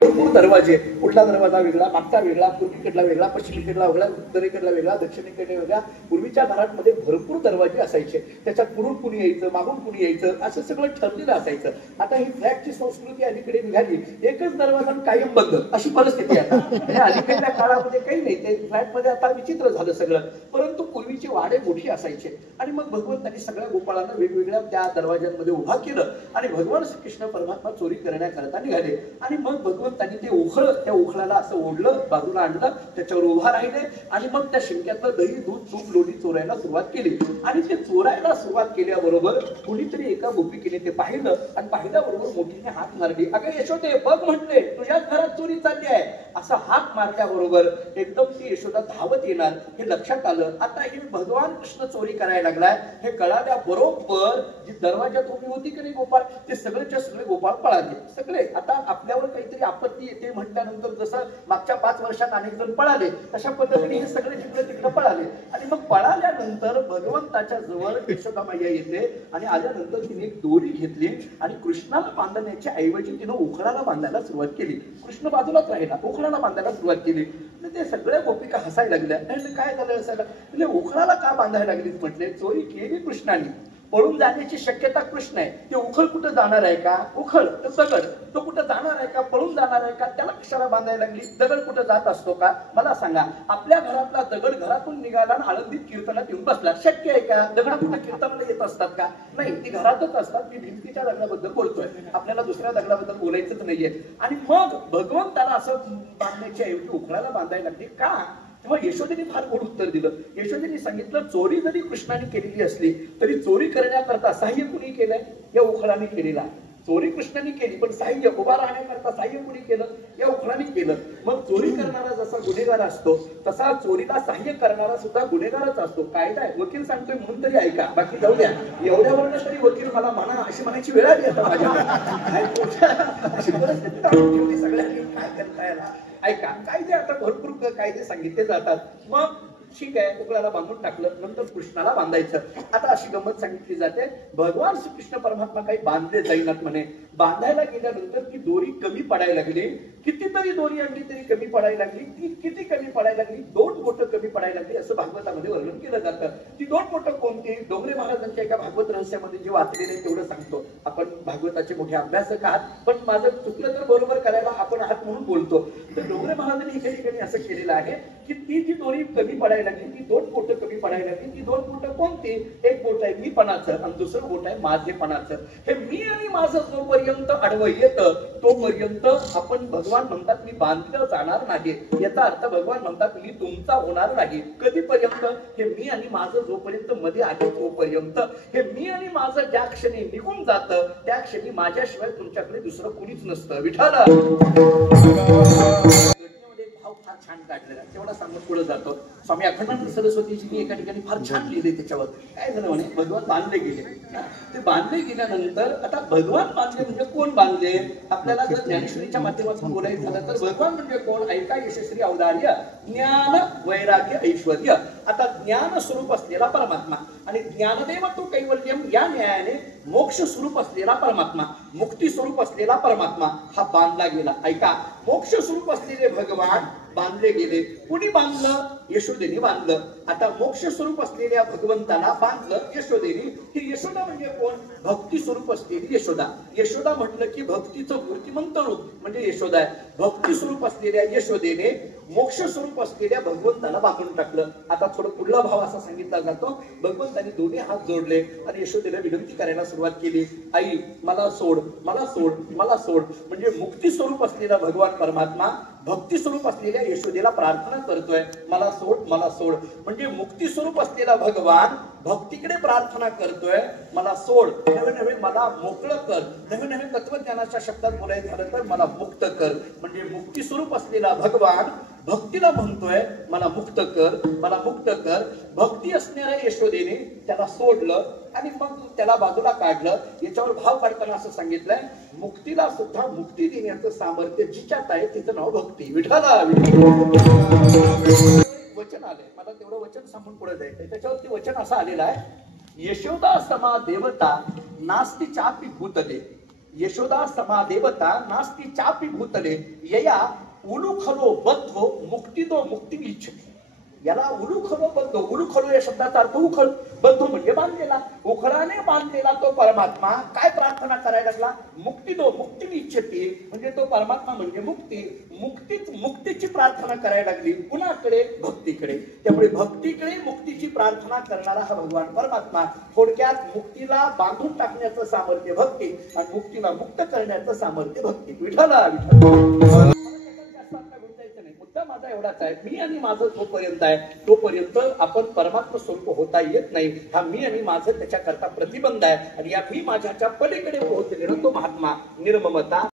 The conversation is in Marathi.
भरपूर दरवाजे, कुठला दरवाजा वेगळा, मागचा वेगळा, पूर्वीकडला वेगळा, पश्चिमेकडला वेगळा, उत्तरेकडला वेगळा, दक्षिणेकडला वेगळा. पूर्वीच्या घरांमध्ये भरपूर दरवाजे असायचे. त्याच्यात पुढून कुणी यायचं, मागून कुणी यायचं, असं सगळं ठरलेलं असायचं. आता ही फ्लॅटची संस्कृती अलीकडे निघाली, एकच दरवाजा कायम बंद अशी परिस्थिती आहे आता. अलीकडल्या काळामध्ये काही नाही, ते फ्लॅटमध्ये आता विचित्र झालं सगळं. परंतु पूर्वीचे वाडे मोठी असायचे आणि मग भगवंतांनी सगळ्या गोपाळांना वेगवेगळ्या त्या दरवाज्यांमध्ये उभा केलं आणि भगवान श्रीकृष्ण परमात्मा चोरी करण्याकरता निघाले. आणि मग भगवंतांनी ते उखळ, त्या उखळाला असं ओढलं, बाजूला आणलं, त्याच्यावर उभा राहिले आणि मग त्या शिंक्यातलं दही, दूध, तूप, लोणी चोरायला सुरुवात केली. आणि ते चोरायला सुरुवात केल्याबरोबर कुणीतरी एका गोपिकेने ते पाहिलं आणि पाहिल्याबरोबर मोठीने हात मारली. अगं यशोदे, बघ म्हटले, तुझ्याच घरात चोरी चालली आहे. असा हात मारल्याबरोबर एकदम ती यशोदा धावत येणार हे लक्षात आलं. आता हे भगवान कृष्ण चोरी करायला लागलाय हे कळाल्या बरोबर जी दरवाजात उभी होती की नाही गोपाळ, ते सगळेच्या सगळे गोपाळ पळाले. सगळे आता आपल्यावर काहीतरी आपत्ती येते म्हटल्यानंतर जसं मागच्या 5 वर्षात अनेक जण पळाले, तशा पद्धतीने हे सगळे जिकडे तिकडे पळाले. आणि मग पळाल्यानंतर भगवंताच्या जवळ यशोदा मैया येते आणि आल्यानंतर तिने एक दोरी घेतली आणि कृष्णाला बांधण्याच्या ऐवजी तिने उखळाला बांधायला सुरुवात केली. कृष्ण बाजूलाच राहिला, उखळाला बांधायला सुरुवात केली. ते सगळ्या गोपिका हसायला लागल्या. काय झालं असायला, म्हणजे उखळाला का बांधायला लागलीच म्हटले, चोरी केली कृष्णाने, पळून जाण्याची शक्यता कृष्ण आहे. ते उखळ कुठं जाणार आहे का, उखळ तो दगड तो कुठं जाणार आहे का, पळून जाणार आहे का, त्याला कशाला बांधायला लागली. दगड कुठं जात असतो का, मला सांगा. आपल्या घरातला दगड घरातून निघाला आणि आळंदीत कीर्तनात येऊन बसला, शक्य आहे का. दगड कुठं कीर्तनाला येत असतात का, नाही, ती घरातच असतात. मी भिंतीच्या दगडाबद्दल बोलतोय, आपल्याला दुसऱ्या दगडाबद्दल बोलायचंच नाहीये. आणि मग भगवंताला असं बांधण्याच्या ऐवजी उखळाला बांधायला लागली का. तेव्हा यशोदेने फार गोड उत्तर दिलं. यशोदेने सांगितलं, चोरी जरी कृष्णाने केलेली असली तरी चोरी करण्याकरता सहाय्य कुणी केलंय, या उखळाने केलेला. चोरी कृष्णाने केली पण सहाय्य उभा राहण्याकरता सहाय्य कुणी केलं, या उखळाने केलं. मग चोरी करणारा जसा गुन्हेगार असतो तसा चोरीला सहाय्य करणारा सुद्धा गुन्हेगारच असतो. कायदा आहे, वकील सांगतोय म्हणून तरी ऐका, बाकी जाऊ द्या. एवढ्यावरनं तरी वकील मला म्हणा अशी म्हणायची वेळ आली आता माझ्या. अशी परिस्थिती सगळ्यांनी काय करता येणार. ऐका, कायदे आता भरपूर कायदे सांगितले जातात. मग ठीक आहे, उकळाला बांधून टाकलं, नंतर कृष्णाला बांधायचं. आता अशी गंमत सांगितली जाते, भगवान श्रीकृष्ण परमात्मा काही बांधले जाईनात म्हणे. बांधायला गेल्यानंतर ती दोरी कमी पडायला लागली. कितीतरी दोरी आणली तरी कमी पडायला लागली. ती किती कमी पडायला लागली, 2 बोटं कमी पडायला लागली असं भागवतामध्ये वर्णन केलं जातं. ती 2 बोटं कोणती, डोंगरे महाराजांच्या एका भागवत रहस्यामध्ये जे वाचलेले तेवढं सांगतो. आपण भागवताचे मोठे अभ्यासक आहात, पण माझं चुकलं तर बरोबर करायला आपण आहात म्हणून बोलतो. तर डोंगरे महाराजांनी एके ठिकाणी असं केलेलं आहे की ती जी दोरी कमी पडायला लागली, ती 2 बोटं कमी पडायला लागली. ती 2 बोटं कोणती, एक बोट आहे मीपणाचं आणि दुसरं बोट आहे माझेपणाचं. हे मी आणि माझं जोपर्यंत आडवं येतं तोपर्यंत आपण, भगवान म्हणतात, मी बांधलं जाणार नाही. याचा अर्थ भगवान म्हणतात मी तुमचा होणार नाही. कधीपर्यंत, हे मी आणि माझं जोपर्यंत मध्ये आहे तोपर्यंत. हे मी आणि माझं ज्या क्षणी निघून जातं त्या क्षणी माझ्याशिवाय तुमच्याकडे दुसरं कुणीच नसतं. विठाला फार छान काढलेला, तेवढा सांगत पुढे जातो. स्वामी अखंडानंद सरस्वतीजी मी एका ठिकाणी फार छान लिहिले त्याच्यावर. काय झालं म्हणे, भगवान बांधले गेले. ते बांधले गेल्यानंतर आता भगवान बांधले म्हणजे कोण बांधले, आपल्याला जर ज्ञानेश्वरीच्या माध्यमातून बोलायचं झालं तर भगवान म्हणजे कोण. ऐका यशस्वी अवतार्य, ज्ञान वैराग्य ऐश्वर्य. आता ज्ञान स्वरूप असलेला परमात्मा आणि ज्ञानदेव तो कैवल्यम या न्यायाने मोक्ष स्वरूप असलेला परमात्मा, मुक्ती स्वरूप असलेला परमात्मा हा बांधला गेला. ऐका, मोक्ष स्वरूप असलेले भगवान बांधले गेले. कुणी बांधलं, यशोदेने बांधलं. आता मोक्ष स्वरूप असलेल्या भगवंताला बांधलं यशोदेने. ही यशोदा म्हणजे कोण, भक्ती स्वरूप असलेली यशोदा. यशोदा म्हटलं की भक्तीचं मूर्तिमंत रूप म्हणजे यशोदा आहे. भक्ती स्वरूप असलेल्या यशोदेने मोक्ष स्वरूप असलेल्या भगवंताला बांधून टाकलं. आता थोडं पुढला भाव असा सांगितला जातो, भगवंताने दोन्ही हात जोडले आणि यशोदेला विनंती करायला सुरुवात केली, आई मला सोड, मला सोड, मला सोड. म्हणजे मुक्ती स्वरूप असलेला भगवान परमात्मा भक्ती स्वरूप असलेल्या यशोदेला प्रार्थना करतोय, मला सोड, मला सोड. म्हणजे मुक्ती स्वरूप असलेला भगवान भक्तीकडे प्रार्थना करतोय, मला सोड, नवे नवे मला मोकळं कर. नवे नवे तत्वज्ञानाच्या शब्दात बोलायचं झालं तर मला मुक्त कर. म्हणजे मुक्ती स्वरूप असलेला भगवान भक्तीला म्हणतोय मला मुक्त कर, मला मुक्त कर. भक्ती असणाऱ्या यशोदेने त्याला सोडलं आणि मग त्याला बाजूला काढलं. याच्यावर भाव काढताना असं सांगितलंय, मुक्तीला सुद्धा मुक्ती देण्याचं सामर्थ्य जिच्यात आहे तिचं नाव भक्ती. विठाला वचन आलंय, मला तेवढं वचन सांगून पुढे जायचंय. त्याच्यावरती वचन असं आलेलं आहे, यशोदा समा देवता नास्ति चापि भूतले. यशोदा समादेवता नास्ती चापी भूतले यया उलुखलो बद्धो मुक्तिदो मुक्ती इच्छती. याला उलुखलो बद्धो, उलुखलो या शब्दाचा अर्थ उखळ, बद्धो म्हणजे बांधलेला. उखळाने बांधलेला तो परमात्मा काय प्रार्थना करायला लागला? मुक्तिदो मुक्ती इच्छती, म्हणजे तो परमात्मा म्हणजे मुक्ती. मुक्तीची प्रार्थना करायला लागली. कुणाकडे? भक्तीकडे. त्यामुळे भक्तीकडे मुक्तीची प्रार्थना करणारा हा भगवान परमात्मा. थोडक्यात मुक्तीला बांधून टाकण्याचं सामर्थ्य भक्ती आणि मुक्तीला मुक्त करण्याचं सामर्थ्य भक्ती. विठ्ठला विठ्ठल. मुद्दा माझा एवढाच आहे, मी आणि माझं जोपर्यंत आहे तोपर्यंत आपण परमात्मा स्वरूप होता येत नाही. हा मी आणि माझं त्याच्याकरता प्रतिबंध आहे. आणि या मी माझ्याच्या पलीकडे पोहोचलेला तो महात्मा निर्ममता